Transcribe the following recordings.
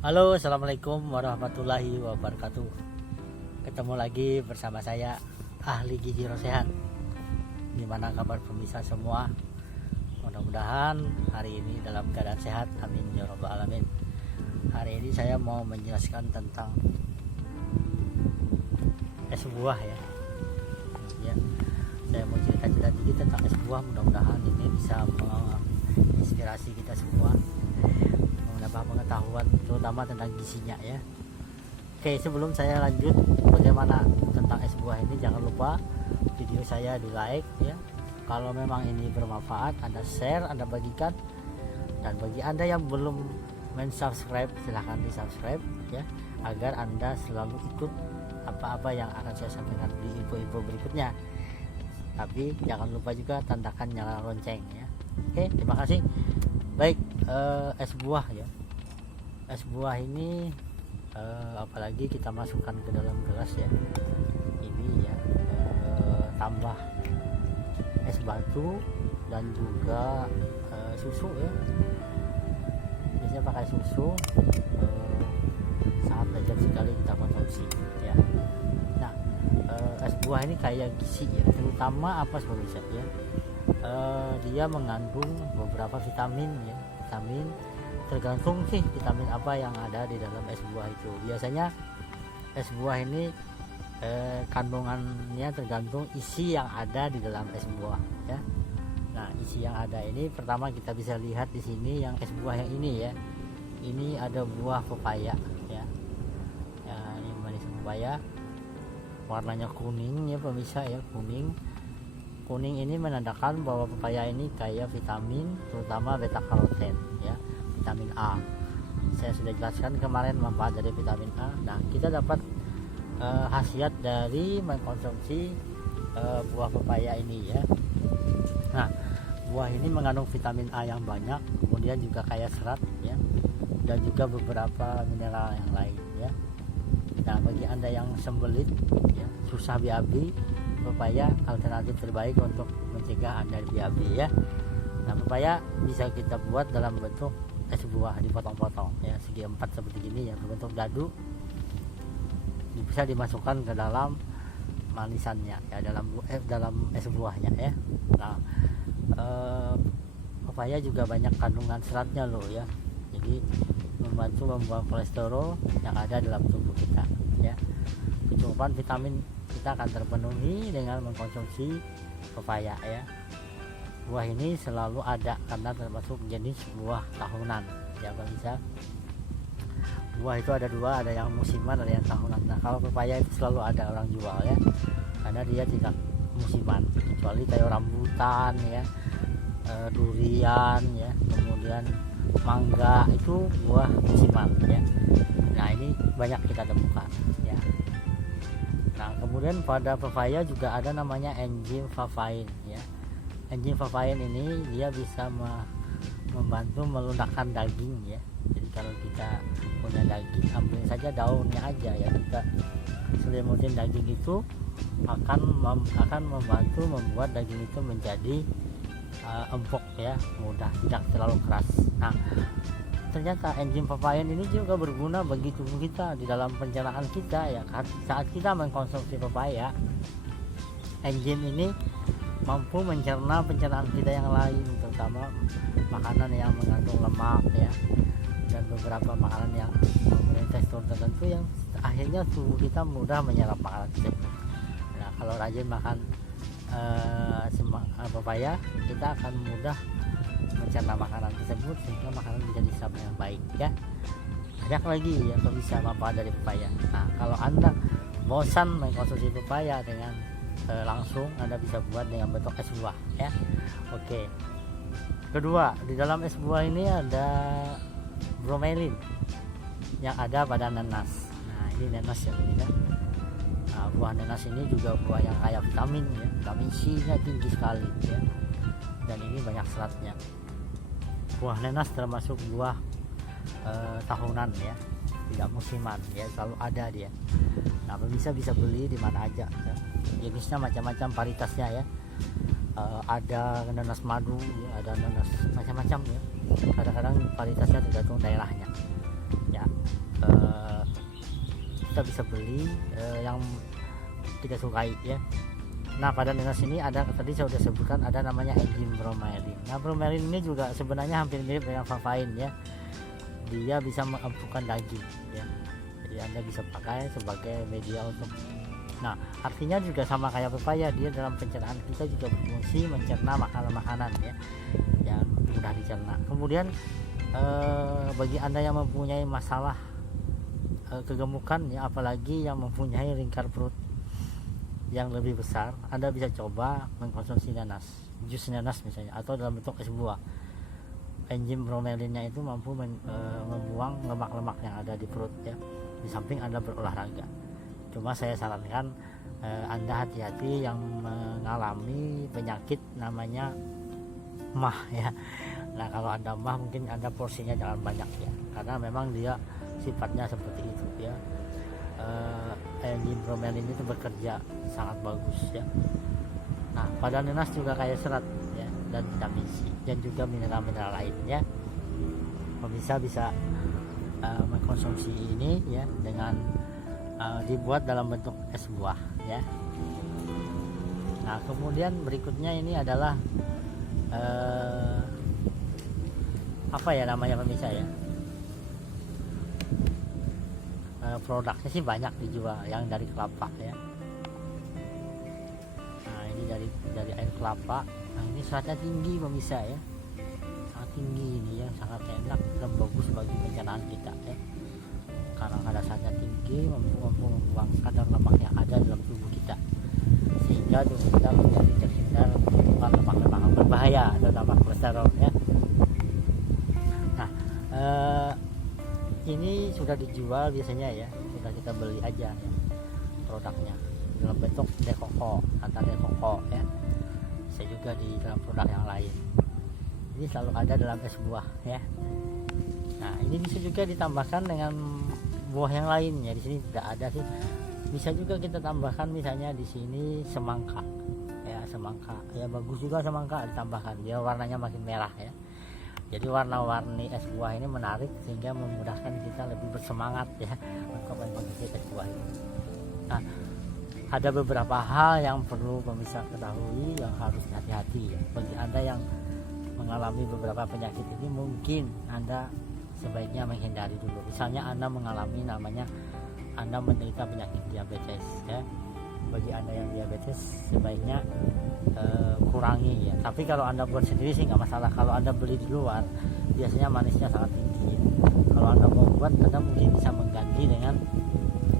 Halo, assalamualaikum warahmatullahi wabarakatuh. Ketemu lagi bersama saya, ahli gizi Rosehan. Gimana kabar pemirsa semua? Mudah-mudahan hari ini dalam keadaan sehat. Amin ya rabbal alamin. Hari ini saya mau menjelaskan tentang es buah ya. Saya mau cerita-cerita dikit tentang es buah. Mudah-mudahan ini bisa menginspirasi kita semua, menambah pengetahuan terutama tentang gizinya ya. Oke, sebelum saya lanjut bagaimana tentang es buah ini, jangan lupa video saya di like ya. Kalau memang ini bermanfaat, Anda share, Anda bagikan. Dan bagi Anda yang belum mensubscribe, silahkan di subscribe ya, agar Anda selalu ikut apa-apa yang akan saya sampaikan di info-info berikutnya. Tapi jangan lupa juga tandakan nyala lonceng ya. Oke, terima kasih. Baik, es buah ya. Es buah ini apalagi kita masukkan ke dalam gelas ya. Ini ya, tambah es batu dan juga susu ya. Biasanya pakai susu, sangat lezat sekali kita konsumsi ya. Nah, es buah ini kaya gizi ya, terutama apa pemirsa ya. Dia mengandung beberapa vitamin ya. Vitamin tergantung sih vitamin apa yang ada di dalam es buah itu. Biasanya es buah ini kandungannya tergantung isi yang ada di dalam es buah ya. Nah, isi yang ada ini pertama kita bisa lihat di sini yang es buah yang ini ya. Ini ada buah pepaya ya. Ya, ini manis pepaya. Warnanya kuning ya pemirsa ya, kuning. Kuning ini menandakan bahwa pepaya ini kaya vitamin, terutama beta karoten ya, vitamin A. Saya sudah jelaskan kemarin manfaat dari vitamin A. Nah, kita dapat khasiat dari mengkonsumsi buah pepaya ini ya. Nah, buah ini mengandung vitamin A yang banyak, kemudian juga kaya serat ya, dan juga beberapa mineral yang lain ya. Nah, bagi Anda yang sembelit ya, susah BAB, pepaya alternatif terbaik untuk mencegah Anda BAB ya. Nah, pepaya bisa kita buat dalam bentuk es buah dipotong-potong ya, segi 4 seperti ini ya, berbentuk dadu. Bisa dimasukkan ke dalam manisannya ya, dalam es buahnya ya. Nah, pepaya juga banyak kandungan seratnya loh ya. Jadi membantu membuang kolesterol yang ada dalam tubuh kita ya. Kecukupan vitamin kita akan terpenuhi dengan mengkonsumsi pepaya ya. Buah ini selalu ada karena termasuk jenis buah tahunan ya pemirsa. Buah itu ada dua, ada yang musiman, ada yang tahunan. Nah, kalau pepaya itu selalu ada orang jual ya, karena dia tidak musiman, kecuali kayak rambutan ya, durian ya, kemudian mangga, itu buah musiman ya. Nah, ini banyak kita temukan ya. Nah, kemudian pada pepaya juga ada namanya enzim papain ya. Enzim papain ini dia bisa membantu melunakkan daging ya. Jadi kalau kita punya daging, ambil saja daunnya aja ya, kita selimutin daging itu akan membantu membuat daging itu menjadi empuk ya, mudah, tidak terlalu keras. Nah, ternyata enzim papain ini juga berguna bagi tubuh kita di dalam pencernaan kita ya. Saat kita mengkonsumsi pepaya, enzim ini mampu mencerna pencernaan kita yang lain, terutama makanan yang mengandung lemak ya, dan beberapa makanan yang mempunyai tekstur tertentu yang akhirnya tubuh kita mudah menyerap makanan tersebut. Nah, kalau rajin makan pepaya, kita akan mudah mencerna makanan tersebut sehingga makanan bisa diserap dengan baik ya. Banyak lagi ya bisa manfaat dari pepaya. Nah, kalau Anda bosan mengkonsumsi pepaya dengan langsung, Anda bisa buat dengan bentuk es buah ya. Oke. Kedua, di dalam es buah ini ada bromelin yang ada pada nanas. Nah, ini nanas ya ini kan. Nah, buah nanas ini juga buah yang kaya vitamin ya, vitamin C-nya tinggi sekali ya. Dan ini banyak seratnya. Buah nanas termasuk buah tahunan ya, tidak musiman ya, selalu ada dia. Nah, bisa beli di mana aja ya. Jenisnya macam-macam, varietasnya ya. Ada nanas madu ya, ada nanas macam-macam ya. Kadang-kadang varietasnya tergantung daerahnya ya. kita bisa beli yang kita sukai ya. Nah pada nanas ini ada, tadi saya sudah sebutkan, ada namanya enzim bromelin. Nah bromelin ini juga sebenarnya hampir mirip dengan papain ya, dia bisa mengempukkan daging ya, jadi Anda bisa pakai sebagai media untuk, nah artinya juga sama kayak pepaya, dia dalam pencernaan kita juga berfungsi mencerna makanan-makanan ya yang mudah dicerna. Kemudian bagi Anda yang mempunyai masalah kegemukan ya, apalagi yang mempunyai lingkar perut yang lebih besar, Anda bisa coba mengkonsumsi nanas, jus nanas misalnya, atau dalam bentuk es buah. Enzim bromelinnya itu mampu membuang lemak-lemak yang ada di perut ya, di samping Anda berolahraga. Cuma saya sarankan Anda hati-hati yang mengalami penyakit namanya mah ya. Nah kalau Anda mah mungkin Anda porsinya jangan banyak ya, karena memang dia sifatnya seperti itu ya. Enzim bromelin itu bekerja sangat bagus ya. Nah pada nanas juga kaya serat ya, dan vitamin C dan juga mineral-mineral lainnya. Pemirsa bisa mengkonsumsi ini ya dengan dibuat dalam bentuk es buah ya. Nah kemudian berikutnya ini adalah apa ya namanya pemirsa ya, produknya sih banyak dijual yang dari kelapa ya. Nah ini dari air kelapa. Nah ini seratnya tinggi pemirsa ya, sangat tinggi ini ya, sangat enak dan bagus bagi pencernaan kita ya, karena kadar seratnya tinggi, mampu membuang kadar lemak yang ada dalam tubuh kita, sehingga tubuh kita menjadi terhindar dari lemak-lemak berbahaya atau tambah kolesterol ya. Nah ini sudah dijual biasanya ya, sudah kita beli aja ya, produknya dalam bentuk dekoko, antar dekoko ya, bisa juga di dalam produk yang lain. Ini selalu ada dalam es buah ya. Nah ini bisa juga ditambahkan dengan buah yang lain ya, di sini tidak ada sih. Bisa juga kita tambahkan misalnya di sini semangka ya, semangka ya bagus juga, semangka ditambahkan, dia warnanya makin merah ya. Jadi warna-warni es buah ini menarik sehingga memudahkan kita lebih bersemangat ya untuk mengkonsumsi es buah ini. Nah, ada beberapa hal yang perlu pemirsa ketahui yang harus hati-hati ya. Bagi Anda yang mengalami beberapa penyakit ini, mungkin Anda sebaiknya menghindari dulu. Misalnya Anda mengalami namanya Anda menderita penyakit diabetes ya. Bagi Anda yang diabetes sebaiknya kurangi ya. Tapi kalau Anda buat sendiri sih nggak masalah. Kalau Anda beli di luar biasanya manisnya sangat tinggi ya. Kalau Anda mau buat, Anda mungkin bisa mengganti dengan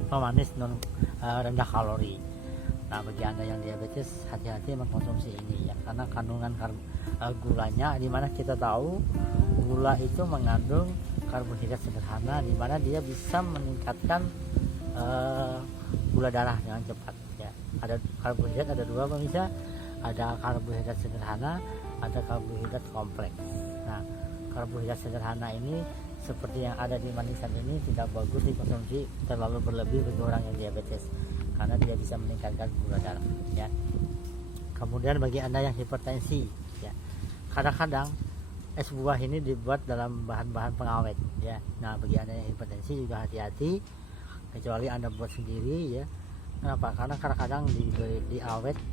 pemanis rendah kalori. Nah bagi Anda yang diabetes, hati-hati mengkonsumsi ini ya, karena kandungan gulanya, dimana kita tahu gula itu mengandung karbohidrat sederhana, dimana dia bisa meningkatkan gula darah dengan cepat ya. Ada karbohidrat, ada dua pemirsa, ada karbohidrat sederhana, ada karbohidrat kompleks. Nah karbohidrat sederhana ini seperti yang ada di manisan ini tidak bagus dikonsumsi terlalu berlebih bagi orang yang diabetes, karena dia bisa meningkatkan gula darah ya. Kemudian bagi Anda yang hipertensi ya, kadang-kadang es buah ini dibuat dalam bahan-bahan pengawet ya. Nah bagi Anda yang hipertensi juga hati-hati, kecuali Anda buat sendiri ya. Kenapa? Karena kadang-kadang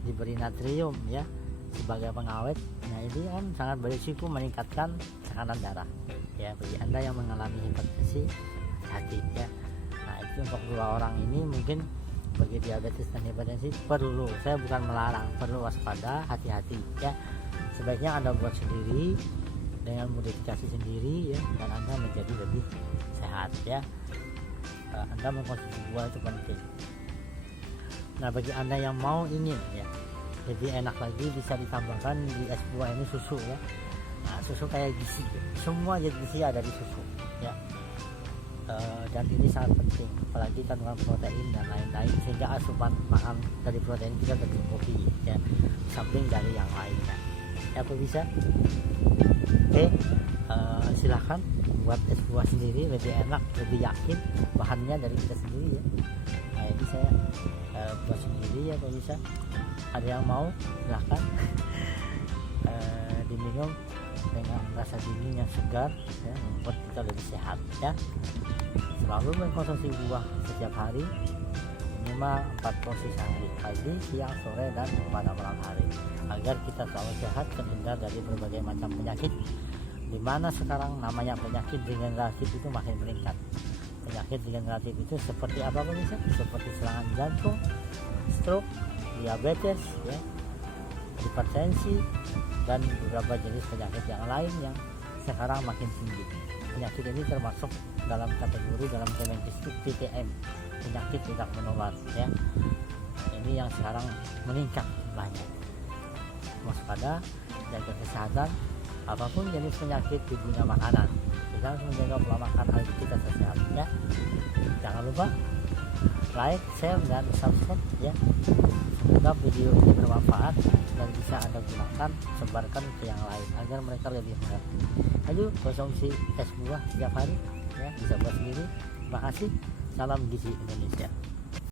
diberi natrium ya sebagai pengawet. Nah ini kan sangat berisiko meningkatkan tekanan darah ya. Bagi Anda yang mengalami hipertensi, hati ya. Nah itu untuk dua orang ini mungkin. Bagi diabetes dan hipertensi perlu, saya bukan melarang, perlu waspada, hati-hati ya. Sebaiknya Anda buat sendiri dengan modifikasi sendiri ya, dan Anda menjadi lebih sehat ya. Anda mengkonsumsi buah itu penting. Nah bagi Anda yang mau ingin ya lebih enak lagi, bisa ditambahkan di es buah ini susu ya. Nah susu kayak gizi ya. Semua jenis gizi ada di susu ya. Dan ini sangat penting, apalagi kandungan protein dan lain-lain, sehingga asupan makan dari protein kita tercukupi ya, samping dari yang lainnya ya. Apa bisa? Oke, silahkan buat es buah sendiri, lebih enak, lebih yakin bahannya dari kita sendiri ya. Nah ini saya buat sendiri ya, apa bisa? Ada yang mau silahkan diminum dengan rasa dingin yang segar ya, membuat kita lebih sehat ya. Selalu mengkonsumsi buah setiap hari minimal 4 porsi sehari, pagi, siang, sore, dan pada malam hari, agar kita selalu sehat terhindar dari berbagai macam penyakit, dimana sekarang namanya penyakit degeneratif itu makin meningkat. Penyakit degeneratif itu seperti apa pemirsa? Seperti serangan jantung, stroke, diabetes ya, hipertensi, dan beberapa jenis penyakit yang lain yang sekarang makin tinggi. Penyakit ini termasuk dalam kategori dalam Kemenkes PTM, penyakit tidak menular ya. Ini yang sekarang meningkat banyak. Waspada, jaga kesehatan apapun jenis penyakit di dunia makanan. Kita harus menjaga pola makan agar kita sehat ya. Jangan lupa like, share, dan subscribe ya. Semoga video ini bermanfaat dan bisa Anda gunakan, sebarkan ke yang lain agar mereka lebih mengerti. Ayo konsumsi es buah setiap hari ya, bisa buat sendiri. Terima kasih. Salam gizi Indonesia.